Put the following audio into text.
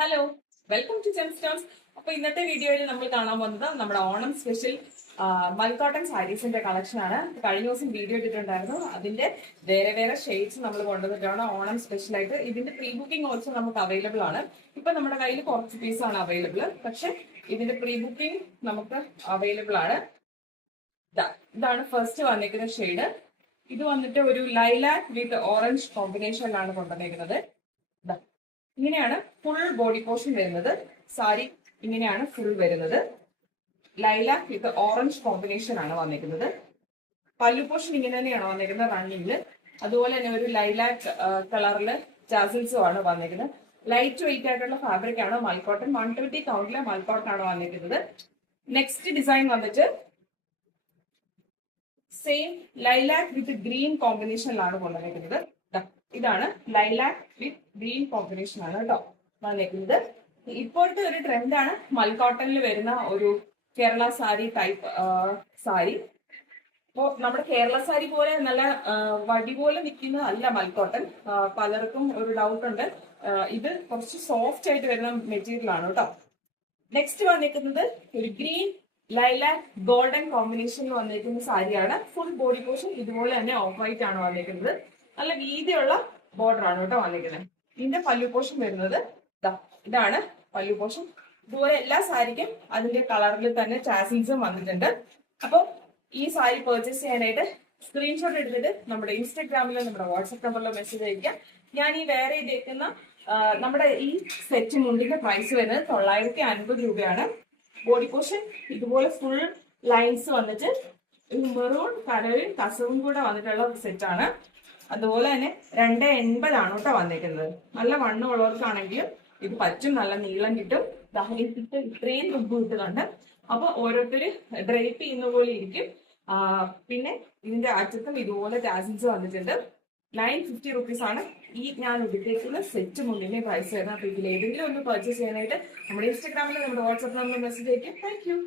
Hello, welcome to gem stones. അപ്പൊ ഇന്നത്തെ വീഡിയോയിൽ നമ്മൾ കാണാൻ പോകുന്നത് നമ്മുടെ ഓണം സ്പെഷ്യൽ മൽക്കോട്ടൺ സാരീസിന്റെ കളക്ഷൻ ആണ്. കഴിഞ്ഞ ദിവസം വീഡിയോ ഇട്ടിട്ടുണ്ടായിരുന്നു. അതിന്റെ വേറെ വേറെ ഷെയ്ഡ്സ് നമ്മൾ കൊണ്ടുവന്നിട്ടാണ് ഓണം സ്പെഷ്യൽ ആയിട്ട്. ഇതിന്റെ പ്രീ ബുക്കിംഗ് ഓൾസോ നമുക്ക് അവൈലബിൾ ആണ്. ഇപ്പൊ നമ്മുടെ കയ്യിൽ കുറച്ച് പീസാണ് അവൈലബിൾ, പക്ഷെ ഇതിന്റെ പ്രീ ബുക്കിംഗ് നമുക്ക് അവൈലബിൾ ആണ്. ഇതാണ് ഫസ്റ്റ് വന്നിരിക്കുന്ന ഷെയ്ഡ്. ഇത് വന്നിട്ട് ഒരു ലൈലാക്ക് വിത്ത് ഓറഞ്ച് കോമ്പിനേഷനിലാണ് കൊണ്ടുവന്നിരിക്കുന്നത്. ഇങ്ങനെയാണ് ഫുൾ ബോഡി പോർഷൻ വരുന്നത്. സാരി ഇങ്ങനെയാണ് ഫുൾ വരുന്നത്. ലൈലാക്ക് വിത്ത് ഓറഞ്ച് കോമ്പിനേഷൻ ആണ് വന്നിരിക്കുന്നത്. പല്ലു പോർഷൻ ഇങ്ങനെ തന്നെയാണ് വന്നിരിക്കുന്നത് റണ്ണിങ്ങില്. അതുപോലെ തന്നെ ഒരു ലൈലാക്ക് കളറില് ജാസിൽസും ആണ് വന്നിരിക്കുന്നത്. ലൈറ്റ് വെയിറ്റ് ആയിട്ടുള്ള ഫാബ്രിക് ആണ് മൽക്കോട്ടൺ. 120 കൗണ്ടിലെ മൽക്കോട്ടൺ ആണ് വന്നിരിക്കുന്നത്. നെക്സ്റ്റ് ഡിസൈൻ വന്നിട്ട് സെയിം ലൈലാക്ക് വിത്ത് ഗ്രീൻ കോമ്പിനേഷനിലാണ് കൊണ്ടുവന്നിരിക്കുന്നത്. ഇതാണ് ലൈലാക്ക് വിത്ത് ഗ്രീൻ കോമ്പിനേഷൻ ആണ് കേട്ടോ വന്നിരിക്കുന്നത്. ഇപ്പോഴത്തെ ഒരു ട്രെൻഡാണ് മൽക്കോട്ടണിൽ വരുന്ന ഒരു കേരള സാരി ടൈപ്പ് സാരി. അപ്പോ നമ്മുടെ കേരള സാരി പോലെ നല്ല വടി പോലെ നിൽക്കുന്നതല്ല മൽക്കോട്ടൺ. പലർക്കും ഒരു ഡൗട്ട് ഉണ്ട്. ഇത് കുറച്ച് സോഫ്റ്റ് ആയിട്ട് വരുന്ന മെറ്റീരിയൽ ആണ് കേട്ടോ. നെക്സ്റ്റ് വന്നിരിക്കുന്നത് ഒരു ഗ്രീൻ ലൈലാക്ക് ഗോൾഡൻ കോമ്പിനേഷനിൽ വന്നിരിക്കുന്ന സാരിയാണ്. ഫുൾ ബോഡി പോർഷൻ ഇതുപോലെ തന്നെ ഓഫ് വൈറ്റ് ആണ് വന്നിരിക്കുന്നത്. നല്ല വീതിയുള്ള ബോർഡർ ആണ് കേട്ടോ വന്നിരിക്കുന്നത്. ഇതിന്റെ പല്ലു പോർഷൻ വരുന്നത് ഇതാണ് പല്ലു പോർഷൻ. ഇതുപോലെ എല്ലാ സാരിക്കും അതിന്റെ കളറിൽ തന്നെ ടാസിൽസും വന്നിട്ടുണ്ട്. അപ്പോൾ ഈ സാരി പർച്ചേസ് ചെയ്യാനായിട്ട് സ്ക്രീൻഷോട്ട് എടുത്തിട്ട് നമ്മുടെ ഇൻസ്റ്റാഗ്രാമിലോ നമ്മുടെ വാട്സ്ആപ്പ് നമ്പറിലോ മെസ്സേജ് അയക്കാം. ഞാൻ ഈ വേറെ ഇതേക്കുന്ന നമ്മുടെ ഈ സെറ്റ് മുണ്ടിന്റെ പ്രൈസ് വരുന്നത് 950 രൂപയാണ്. ബോഡി പോർഷൻ ഇതുപോലെ ഫുൾ ലൈൻസ് വന്നിട്ട് മെറൂൺ കളറിൽ കസവും കൂടെ വന്നിട്ടുള്ള സെറ്റാണ്. അതുപോലെ തന്നെ 280 ആണ് കേട്ടോ വന്നിരിക്കുന്നത്. നല്ല വണ്ണമുള്ളവർക്കാണെങ്കിലും ഇത് പറ്റും. നല്ല നീളം കിട്ടും. ദാഹിച്ചിട്ട് ഇത്രയും തുമ്പ് കിട്ടുന്നുണ്ട്. അപ്പൊ ഓരോരുത്തര് ഡ്രൈപ്പ് ചെയ്യുന്ന പോലെ ഇരിക്കും. പിന്നെ ഇതിന്റെ അറ്റത്തും ഇതുപോലെ ടാസിൽസ് വന്നിട്ടുണ്ട്. 950 റുപ്പീസ് ആണ് ഈ ഞാൻ എടുത്തേക്കുന്ന സെറ്റ് മുന്നിന്റെ പ്രൈസ് വരുന്നത്. അപ്പൊ ഇതിൽ ഏതെങ്കിലും ഒന്ന് പർച്ചേസ് ചെയ്യാനായിട്ട് നമ്മുടെ ഇൻസ്റ്റാഗ്രാമിൽ നമ്മുടെ വാട്സ്ആപ്പ് നമ്പർ മെസ്സേജ് അയക്കും. Thank you.